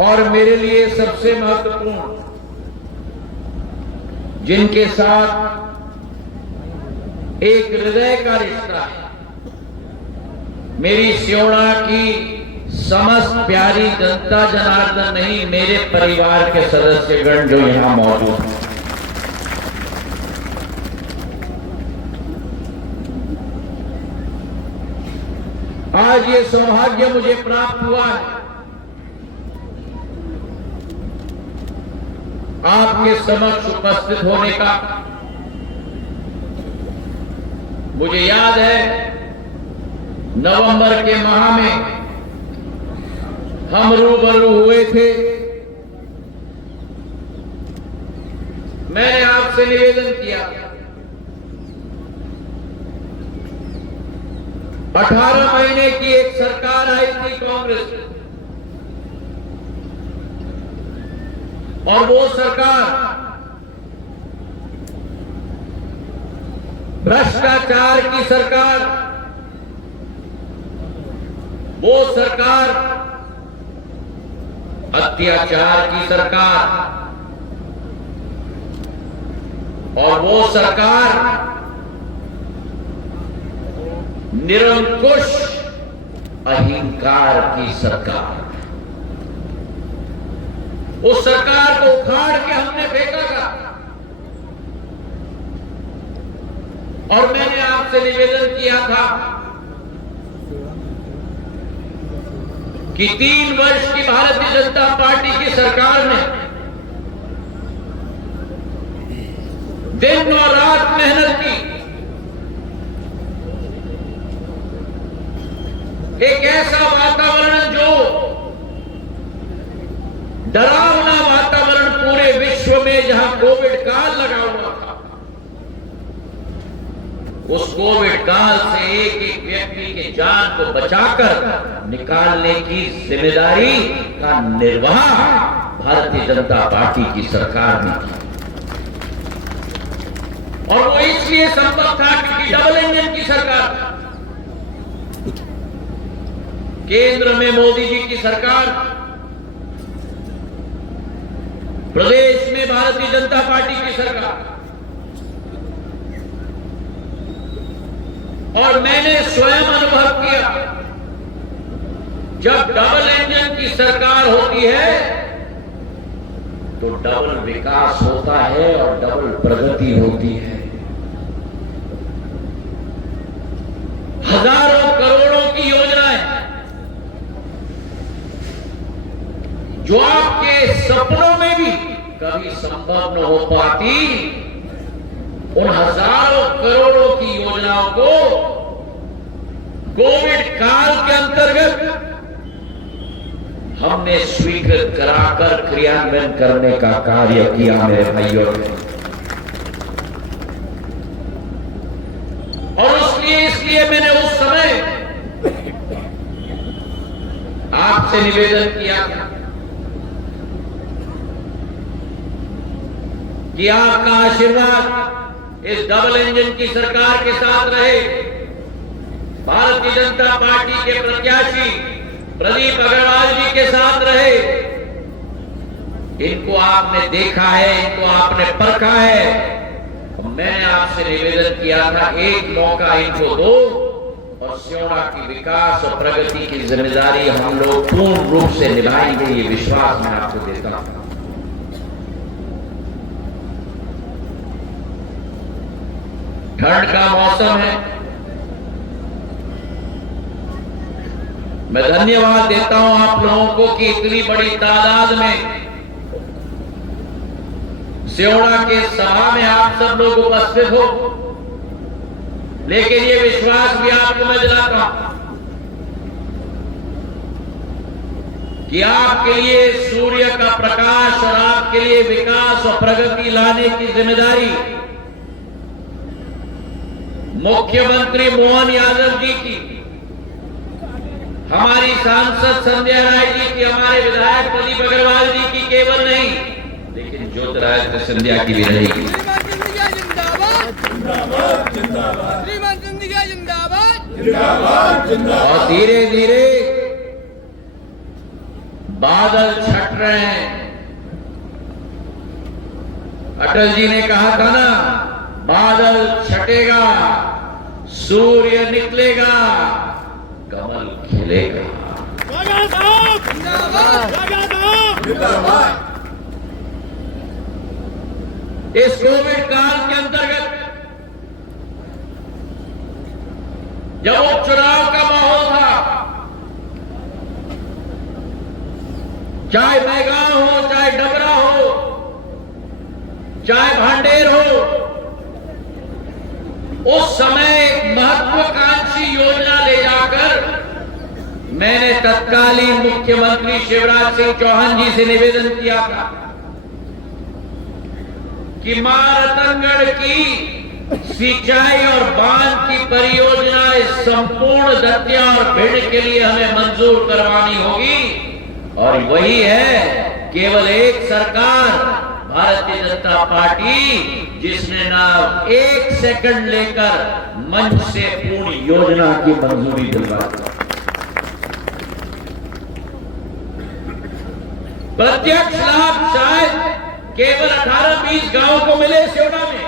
और मेरे लिए सबसे महत्वपूर्ण, जिनके साथ एक हृदय का रिश्ता है, मेरी स्योड़ा की समस्त प्यारी जनता जनार्दन नहीं, मेरे परिवार के सदस्यगण जो यहां मौजूद हैं। आज ये सौभाग्य मुझे प्राप्त हुआ है आपके समक्ष उपस्थित होने का। मुझे याद है नवंबर के माह में हम रूबरू हुए थे। मैंने आपसे निवेदन किया, 18 महीने की एक सरकार आई थी कांग्रेस, और वो सरकार भ्रष्टाचार की सरकार, वो सरकार अत्याचार की सरकार, और वो सरकार निरंकुश अहंकार की सरकार। उस सरकार को उखाड़ के हमने फेंका था, और मैंने आपसे निवेदन किया था कि 3 वर्ष की भारतीय जनता पार्टी की सरकार ने दिन और रात मेहनत की, एक ऐसा वातावरण जो डरावना वातावरण पूरे विश्व में, जहां कोविड काल लगा हुआ था, उस कोविड काल से एक एक व्यक्ति के जान को बचाकर निकालने की जिम्मेदारी का निर्वाह भारतीय जनता पार्टी की सरकार ने की। और वो इसलिए संभव था क्योंकि डबल इंजन की सरकार, केंद्र में मोदी जी की सरकार, प्रदेश में भारतीय जनता पार्टी की सरकार। और मैंने स्वयं अनुभव किया, जब डबल इंजन की सरकार होती है तो डबल विकास होता है और डबल प्रगति होती है। हजारों करोड़ों की योजनाएं जो आपके सपनों में भी कभी संभव न हो पाती, उन हजारों करोड़ों की योजनाओं को कोविड काल के अंतर्गत हमने स्वीकृत कराकर क्रियान्वयन करने का कार्य किया मेरे भाइयों ने। और इसलिए मैंने उस समय आपसे निवेदन किया कि आपका आशीर्वाद इस डबल इंजन की सरकार के साथ रहे। भारतीय जनता पार्टी के प्रत्याशी प्रदीप अग्रवाल जी के साथ रहे। इनको आपने देखा है, इनको आपने परखा है। मैंने आपसे निवेदन किया था, एक मौका इनको दो और स्योड़ा की विकास और प्रगति की जिम्मेदारी हम लोग पूर्ण रूप से निभाएंगे, ये विश्वास मैं आपको देता हूं। ठंड का मौसम है, मैं धन्यवाद देता हूं आप लोगों को कि इतनी बड़ी तादाद में स्योड़ा के सभा में आप सब लोग उपस्थित हो। लेकिन ये विश्वास भी आपको मैं दिलाता हूं कि आपके लिए सूर्य का प्रकाश और आपके लिए विकास और प्रगति लाने की जिम्मेदारी मुख्यमंत्री मोहन यादव जी की, हमारी सांसद संध्या राय जी की, हमारे विधायक प्रदीप अग्रवाल जी की केवल नहीं, लेकिन ज्योतिरादित्य सिंधिया की भी रहेगी। और धीरे धीरे बादल छट रहे हैं। अटल जी ने कहा था ना, बादल छटेगा, सूर्य निकलेगा, कमल खिलेगा। इस कोविड काल के अंतर्गत जब उपचुनाव का माहौल था, चाहे मैगांव हो, चाहे डबरा हो, चाहे भांडेर हो, उस समय एक महत्वाकांक्षी योजना ले जाकर मैंने तत्कालीन मुख्यमंत्री शिवराज सिंह चौहान जी से निवेदन किया था कि मां रतनगढ़ की सिंचाई और बांध की परियोजनाएं संपूर्ण दतिया और भिंड के लिए हमें मंजूर करवानी होगी। और वही है केवल एक सरकार, भारतीय जनता पार्टी, जिसने ना एक सेकंड लेकर मंच से पूर्ण योजना की मंजूरी दिलवा दी। प्रत्यक्ष लाभ शायद केवल 18-20 गांवों को मिले सेवड़ा में,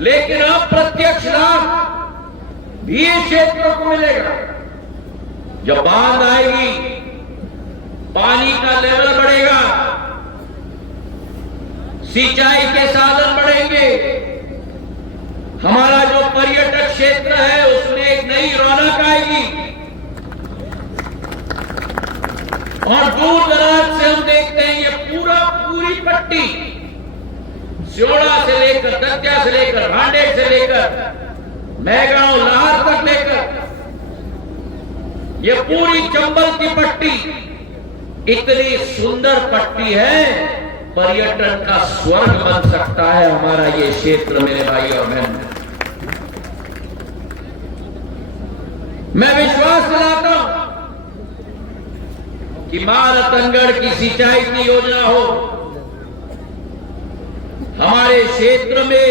लेकिन अप्रत्यक्ष लाभ भी क्षेत्रों को मिलेगा। जब बांध आएगी, पानी का लेवल बढ़ेगा, सिंचाई के साधन बढ़ेंगे, हमारा जो पर्यटक क्षेत्र है उसमें एक नई रौनक आएगी। और दूर दराज से हम देखते हैं ये पूरी पट्टी, सियोड़ा से लेकर, दतिया से लेकर, भांडेर से लेकर, मैगांव, लाहौर तक लेकर, ये पूरी चंबल की पट्टी इतनी सुंदर पट्टी है, पर्यटन का स्वर्ग बन सकता है हमारा ये क्षेत्र, मेरे भाई और बहन। मैं विश्वास दिलाता हूं कि मां रतनगढ़ की सिंचाई की योजना हो, हमारे क्षेत्र में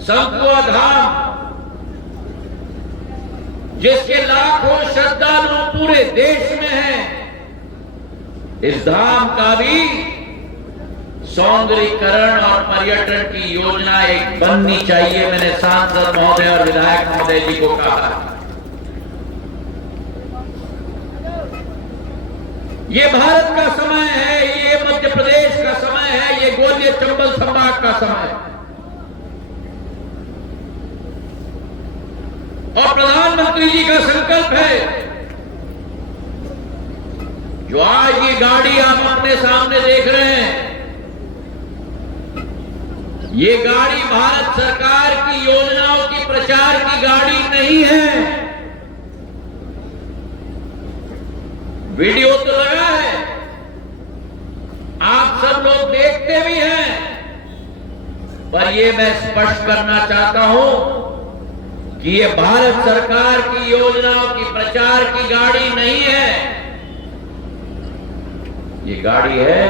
संकुआ धाम, जिसके लाखों श्रद्धालु पूरे देश में हैं, इस धाम का भी सौंदर्यीकरण और पर्यटन की योजना एक बननी चाहिए। मैंने सांसद महोदय और विधायक महोदय जी को कहा, ये भारत का समय है, ये मध्य प्रदेश का समय है, ये ग्वालियर चंबल संभाग का समय है। और प्रधानमंत्री जी का संकल्प है, जो आज ये गाड़ी आप अपने सामने देख रहे हैं, ये गाड़ी भारत सरकार की योजनाओं की प्रचार की गाड़ी नहीं है। वीडियो तो लगा है, आप सब लोग देखते भी हैं, पर ये मैं स्पष्ट करना चाहता हूं कि ये भारत सरकार की योजनाओं की प्रचार की गाड़ी नहीं है। ये गाड़ी है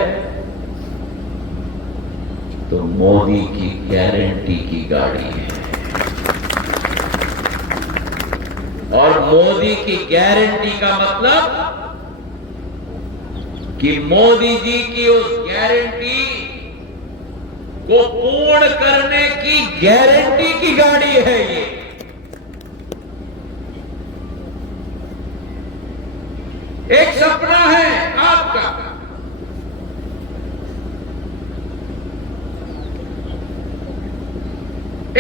तो मोदी की गारंटी की गाड़ी है। और मोदी की गारंटी का मतलब कि मोदी जी की उस गारंटी को पूर्ण करने की गारंटी की गाड़ी है ये। एक सपना है आपका,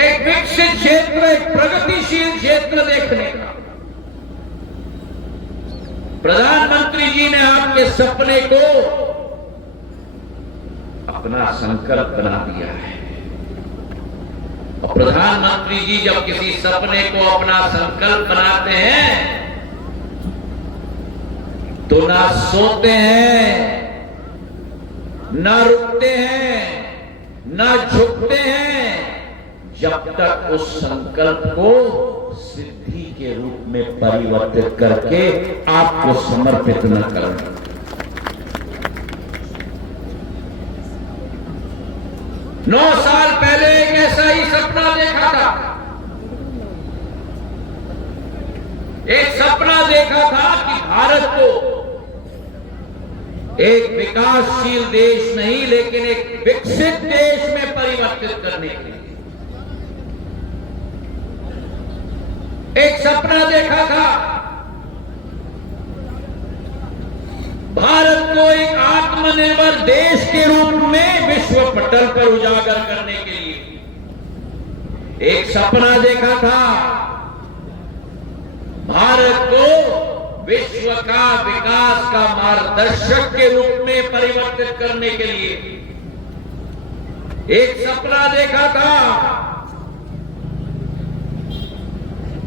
एक विकसित क्षेत्र, एक प्रगतिशील क्षेत्र देखने का। प्रधानमंत्री जी ने आपके सपने को अपना संकल्प बना दिया है। और प्रधानमंत्री जी जब किसी सपने को अपना संकल्प बनाते हैं तो ना सोते हैं, ना रुकते हैं, ना झुकते हैं, जब तक उस संकल्प को सिद्धि के रूप में परिवर्तित करके आपको समर्पित न करें। 9 साल पहले एक ऐसा ही सपना देखा था एक सपना देखा था कि भारत को एक विकासशील देश नहीं लेकिन एक विकसित देश में परिवर्तित करने के लिए एक सपना देखा था। भारत को एक आत्मनिर्भर देश के रूप में विश्व पटल पर उजागर करने के लिए एक सपना देखा था। भारत को विश्व का विकास का मार्गदर्शक के रूप में परिवर्तित करने के लिए एक सपना देखा था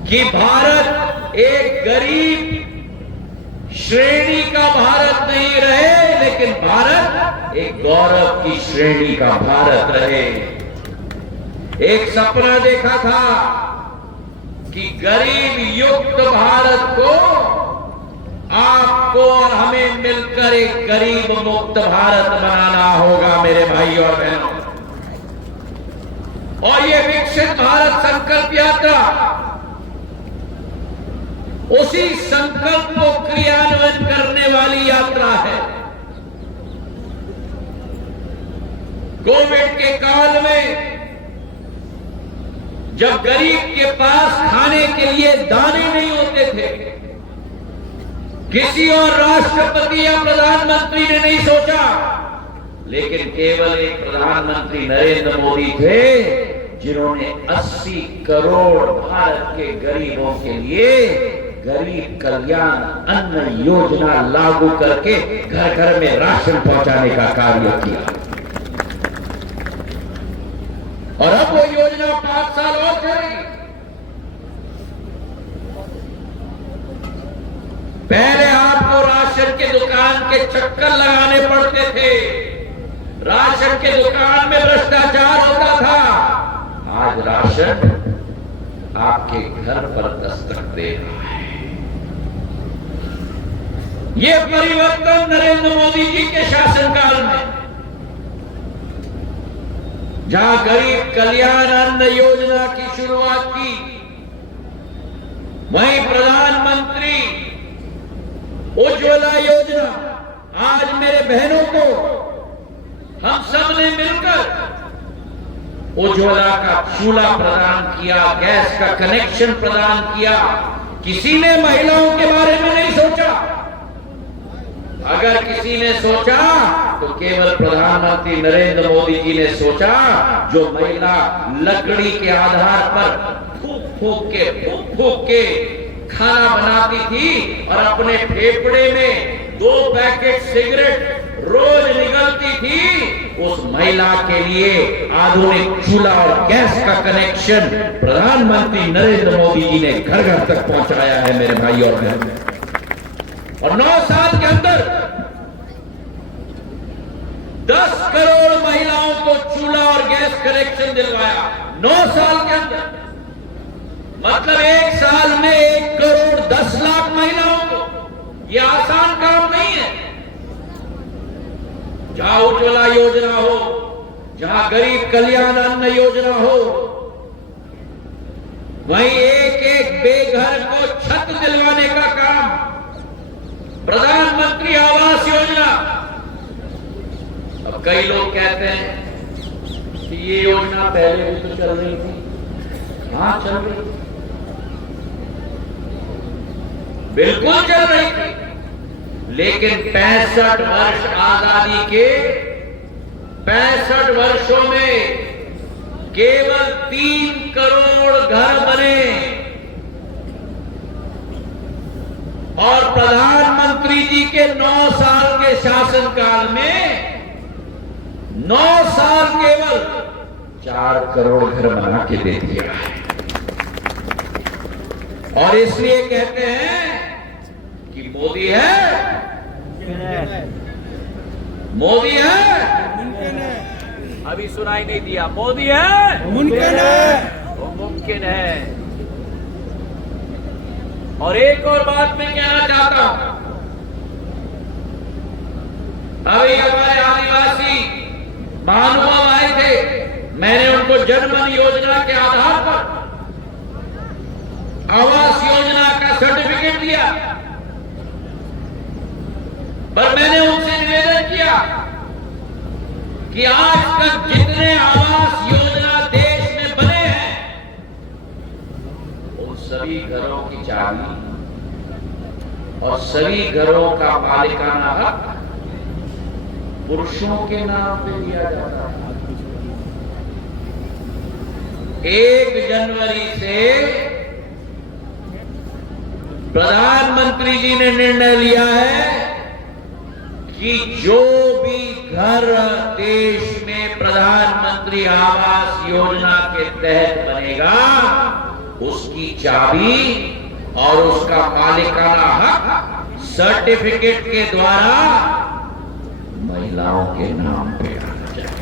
कि भारत एक गरीब श्रेणी का भारत नहीं रहे लेकिन भारत एक गौरव की श्रेणी का भारत रहे। एक सपना देखा था कि गरीब युक्त भारत को आपको और हमें मिलकर एक गरीब मुक्त भारत बनाना होगा मेरे भाई और बहनों। और ये विकसित भारत संकल्प यात्रा उसी संकल्प को क्रियान्वयन करने वाली यात्रा है। कोविड के काल में जब गरीब के पास खाने के लिए दाने नहीं होते थे, किसी और राष्ट्रपति या प्रधानमंत्री ने नहीं सोचा, लेकिन केवल एक प्रधानमंत्री नरेंद्र मोदी थे जिन्होंने 80 करोड़ भारत के गरीबों के लिए गरीब कल्याण अन्न योजना लागू करके घर घर में राशन पहुंचाने का कार्य किया। और अब वो योजना 5 साल और चलेगी। पहले आपको राशन के दुकान के चक्कर लगाने पड़ते थे, राशन के दुकान में भ्रष्टाचार होता था। आज राशन आपके घर पर दस्तक दे रहा है। ये परिवर्तन नरेंद्र मोदी जी के शासनकाल में, जहां गरीब कल्याण अन्न योजना की शुरुआत की, वहीं प्रधानमंत्री उज्ज्वला योजना, आज मेरे बहनों को हम सब ने मिलकर उज्ज्वला का चूल्हा प्रदान किया, गैस का कनेक्शन प्रदान किया। किसी ने महिलाओं के बारे में नहीं सोचा। अगर किसी ने सोचा तो केवल प्रधानमंत्री नरेंद्र मोदी जी ने सोचा, जो महिला लकड़ी के आधार पर फूक फूक के खाना बनाती थी और अपने फेफड़े में 2 पैकेट सिगरेट रोज निकलती थी, उस महिला के लिए आधुनिक चूल्हा और गैस का कनेक्शन प्रधानमंत्री नरेंद्र मोदी जी ने घर घर तक पहुंचाया है मेरे भाई और बहन। और 9 साल के अंदर 10 करोड़ महिलाओं को चूल्हा और गैस कनेक्शन दिलवाया। 9 साल के अंदर, मतलब 1 साल में 1 करोड़ 10 लाख महिलाओं को। यह आसान काम नहीं है। जहां उज्ज्वला योजना हो, जहां गरीब कल्याण अन्न योजना हो, वहीं एक बेघर को छत दिलवाने का काम, प्रधानमंत्री आवास योजना। अब कई लोग कहते हैं कि ये योजना पहले भी तो चल रही थी। हाँ, चल रही, बिल्कुल चल रही थी, लेकिन 65 वर्ष आजादी के 65 वर्षों में केवल 3 करोड़ घर बने और प्रधानमंत्री जी के 9 साल के शासनकाल में 9 साल केवल 4 करोड़ घर बना के दे दिया है। और इसलिए कहते हैं कि मोदी है, मोदी है, अभी सुनाई नहीं दिया, मोदी है, मुमकिन है, वो मुमकिन है। और एक और बात मैं कहना चाहता हूं, अभी हमारे आदिवासी महानुभाव आए थे, मैंने उनको जनमन योजना के आधार पर आवास योजना का सर्टिफिकेट दिया। पर मैंने उनसे निवेदन किया कि आज तक जितने आवास योजना देश में बने हैं उन सभी घरों की चाबी और सभी घरों का मालिकाना हक पुरुषों के नाम पे दिया जाता है। 1 जनवरी से प्रधानमंत्री जी ने निर्णय लिया है कि जो भी घर देश में प्रधानमंत्री आवास योजना के तहत बनेगा उसकी चाबी और उसका मालिकाना हक सर्टिफिकेट के द्वारा महिलाओं के नाम पे आना चाहिए।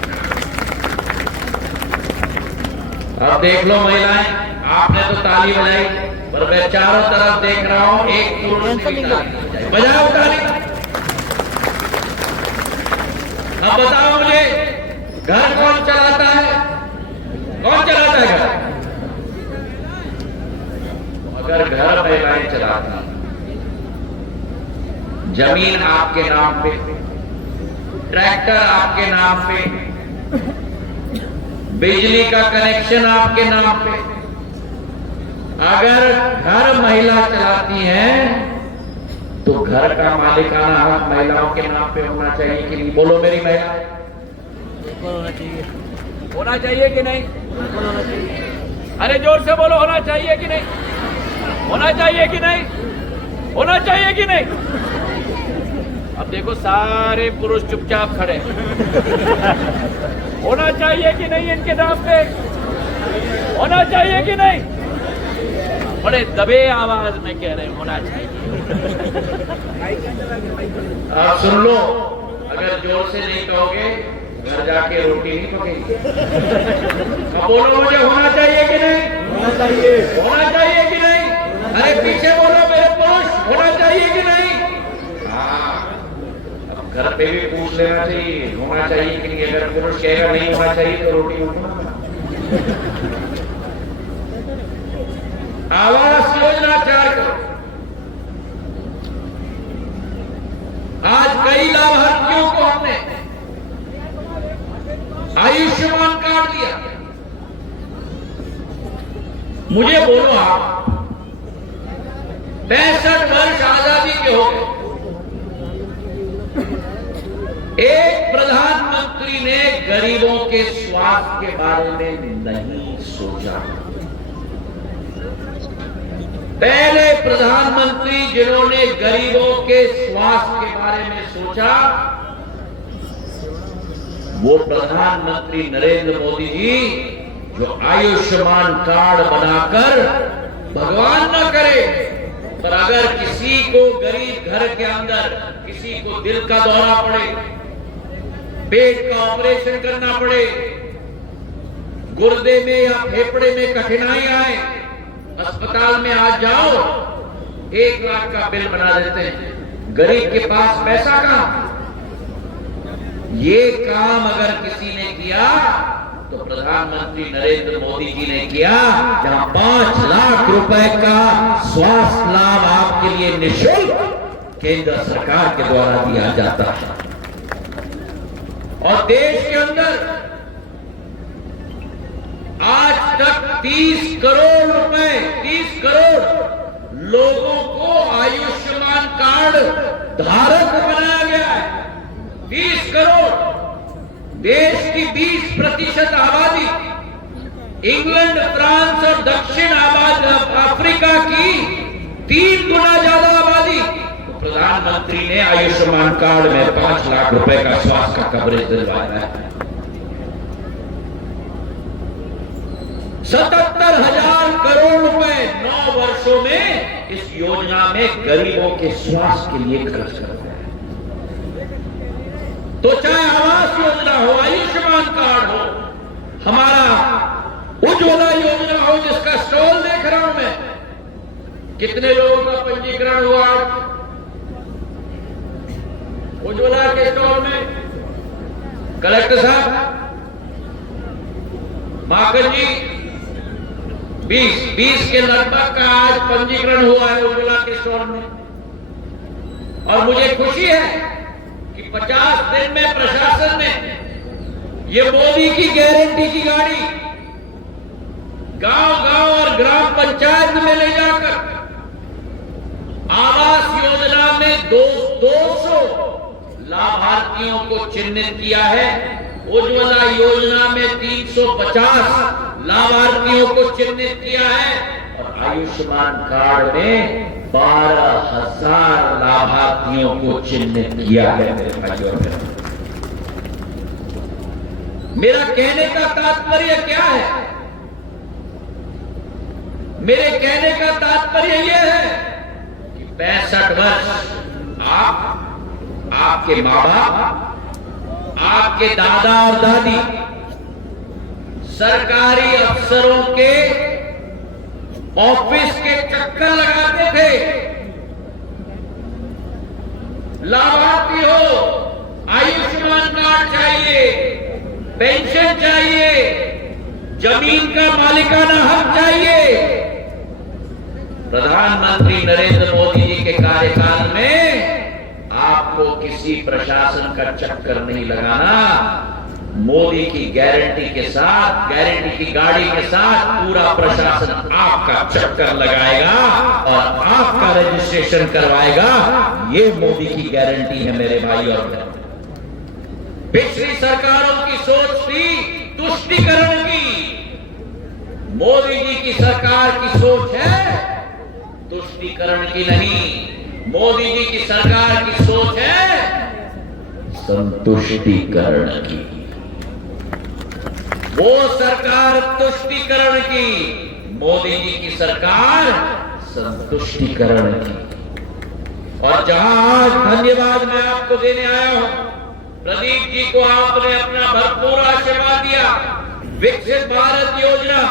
अब देख लो महिलाएं, आपने तो ताली बजाई, पर मैं चारों तरफ देख रहा हूं एक पुरुष की ताली बजाओ ताली। अब बताओ मुझे, घर कौन चलाता है? कौन चलाता है घर? अगर घर महिलाएं चलाती, जमीन आपके नाम पे, ट्रैक्टर आपके नाम पे, बिजली का कनेक्शन आपके नाम पे, अगर घर महिला चलाती हैं तो घर का मालिकाना हक महिलाओं के नाम पे होना चाहिए कि नहीं? बोलो मेरी महिला, होना चाहिए। होना चाहिए कि नहीं? होना चाहिए। अरे जोर से बोलो, होना चाहिए कि नहीं? होना चाहिए कि नहीं? होना चाहिए कि नहीं? अब देखो सारे पुरुष चुपचाप खड़े। होना चाहिए कि नहीं इनके नाम पे? होना चाहिए कि नहीं? बड़े दबे आवाज में कह रहे हैं होना चाहिए। आप सुन लो, अगर जोर से नहीं कहोगे घर जाके रोटी नहीं पकेगी। अब बोलो मुझे, होना चाहिए कि नहीं? होना चाहिए। होना चाहिए कि नहीं? अरे पीछे बोलो मेरे पुरुष, होना चाहिए कि नहीं? हाँ, अब घर पे भी पूछ लेना चाहिए होना चाहिए कि नहीं। अगर पुरुष कहेगा नहीं होना चाहिए तो रोटी उनको ना बनाओ। आवास योजना तैयार करो। आज कई लाभार्थियों को हमने आयुष्मान कार्ड दिया। मुझे बोलो, आप 65 वर्ष आजादी के हो गए, एक प्रधानमंत्री ने गरीबों के स्वास्थ्य के बारे में नहीं सोचा। पहले प्रधानमंत्री जिन्होंने गरीबों के स्वास्थ्य के बारे में सोचा वो प्रधानमंत्री नरेंद्र मोदी जी, जो आयुष्मान कार्ड बनाकर, भगवान न करे पर अगर किसी को गरीब घर के अंदर किसी को दिल का दौरा पड़े, पेट का ऑपरेशन करना पड़े, गुर्दे में या फेफड़े में कठिनाई आए, अस्पताल में आ जाओ, 1 लाख का बिल बना देते हैं। गरीब के पास पैसा कहां? ये काम अगर किसी ने किया तो प्रधानमंत्री नरेंद्र मोदी जी ने किया, जहां 5 लाख रुपए का स्वास्थ्य लाभ आपके लिए निःशुल्क केंद्र सरकार के द्वारा दिया जाता है। और देश के अंदर आज तक 30 करोड़ रुपए, 30 करोड़ लोगों को आयुष्मान कार्ड धारक बनाया गया है। 30 करोड़। देश की 20% आबादी, इंग्लैंड, फ्रांस और दक्षिण अफ्रीका की 3 गुना ज्यादा आबादी। तो प्रधानमंत्री ने आयुष्मान कार्ड में 5 लाख रुपए का स्वास्थ्य का कवरेज दिलवाया है। 77,000 करोड़ रुपए 9 वर्षों में इस योजना में गरीबों के स्वास्थ्य के लिए खर्च करते हैं। तो चाहे आवास योजना हो, आयुष्मान कार्ड हो, हमारा उज्ज्वला योजना हो जिसका स्टॉल देख रहा हूं मैं, कितने लोगों का पंजीकरण हुआ उज्ज्वला के स्टॉल में? कलेक्टर साहब, माकन जी, 20 के लगभग का आज पंजीकरण हुआ है उज्ज्वला स्टोर में। और मुझे खुशी है कि 50 दिन में प्रशासन ने ये मोदी की गारंटी की गाड़ी गांव-गांव और ग्राम पंचायत में ले जाकर आवास योजना में 200 लाभार्थियों को चिन्हित किया है। उज्ज्वला योजना में 350 लाभार्थियों को चिन्हित किया है और आयुष्मान कार्ड में 12,000 लाभार्थियों को चिन्हित किया है। मेरे भाइयों और बहनों, मेरा कहने का तात्पर्य क्या है? मेरे कहने का तात्पर्य यह है कि 65 वर्ष आपके माँ बाप, आपके दादा और दादी सरकारी अफसरों के ऑफिस के चक्कर लगाते थे। लाभार्थी हो, आयुष्मान कार्ड चाहिए, पेंशन चाहिए, जमीन का मालिकाना हक चाहिए। प्रधानमंत्री नरेंद्र मोदी जी के कार्यकाल में आपको किसी प्रशासन का चक्कर नहीं लगाना। मोदी की गारंटी के साथ, गारंटी की गाड़ी के साथ पूरा प्रशासन आपका चक्कर लगाएगा और आपका रजिस्ट्रेशन करवाएगा। ये मोदी की गारंटी है मेरे भाई और बहन। पिछली सरकारों की सोच थी तुष्टीकरण की, मोदी जी की सरकार की सोच है तुष्टीकरण की नहीं। मोदी जी की सरकार की सोच है संतुष्टीकरण की। वो सरकार तुष्टीकरण की, मोदी जी की सरकार संतुष्टीकरण की। और जहां आज धन्यवाद मैं आपको देने आया हूं, प्रदीप जी को आपने अपना भरपूर आशीर्वाद दिया। विकसित भारत योजना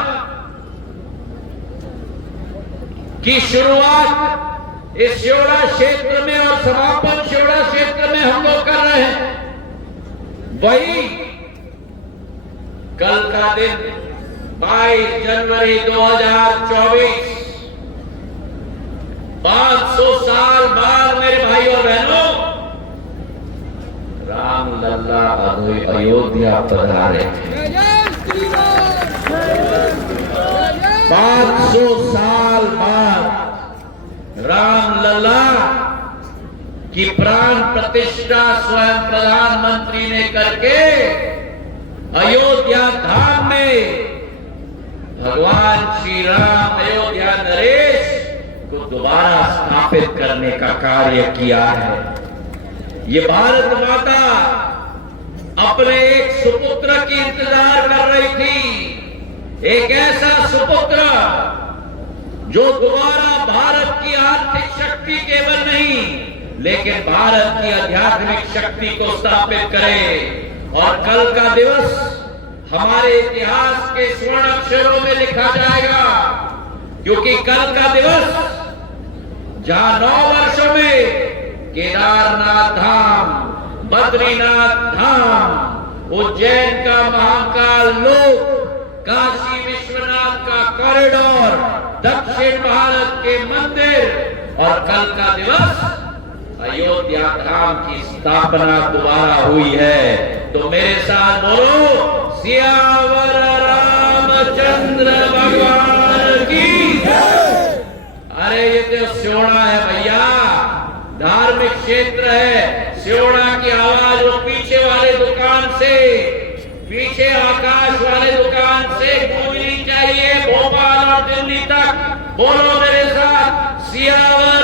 की शुरुआत इस शेवड़ा क्षेत्र में और समापन शेवड़ा क्षेत्र में हम लोग कर रहे हैं। वही कल का दिन 22 जनवरी 2024, 500 साल बाद मेरे भाई और बहनों, राम लल्ला अयोध्या पधारे थे। 500 साल बाद राम लल्ला की प्राण प्रतिष्ठा स्वयं प्रधानमंत्री ने करके अयोध्या धाम में भगवान श्री राम अयोध्या नरेश को दोबारा स्थापित करने का कार्य किया है। ये भारत माता अपने एक सुपुत्र की इंतजार कर रही थी। एक ऐसा सुपुत्र जो दोबारा भारत की आर्थिक शक्ति केवल नहीं, लेकिन भारत की आध्यात्मिक शक्ति को स्थापित करे। और कल का दिवस हमारे इतिहास के स्वर्ण अक्षरों में लिखा जाएगा, क्योंकि कल का दिवस जहां 9 वर्षों में केदारनाथ धाम, बद्रीनाथ धाम, उज्जैन का महाकाल लोक, काशी विश्वनाथ का कॉरिडोर, दक्षिण भारत के मंदिर और कल का दिवस अयोध्या धाम की स्थापना दोबारा हुई है। तो मेरे साथ बोलो, सियावर रामचंद्र भगवान की जय। अरे ये तो स्योड़ा है भैया, धार्मिक क्षेत्र है। स्योड़ा की आवाज वो पीछे वाले दुकान से, पीछे आकाश वाले दुकान से गूंजनी चाहिए भोपाल और दिल्ली तक। बोलो मेरे साथ, सियावर